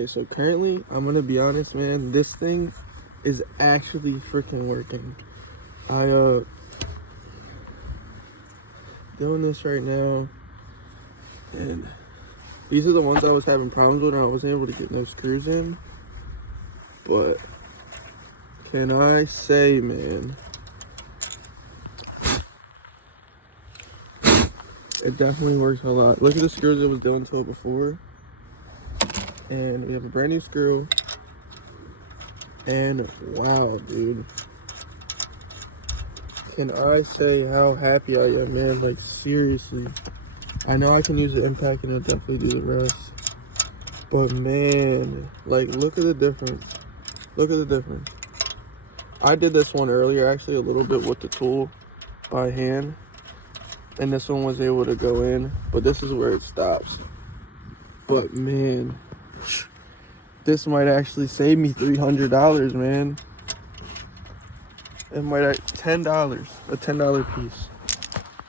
Okay, so currently, I'm gonna be honest, man, this thing is actually freaking working. Doing this right now, and these are the ones I was having problems with and I wasn't able to get no screws in. But can I say, man, it definitely works a lot. Look at the screws it was doing to it before. And we have a brand new screw. And wow, dude. Can I say how happy I am, man? Like, seriously. I know I can use the impact and it'll definitely do the rest. But man, like, look at the difference. Look at the difference. I did this one earlier, actually, a little bit with the tool by hand. And this one was able to go in, but this is where it stops. But man, this might actually save me $300, man. It might $10, a $10 piece.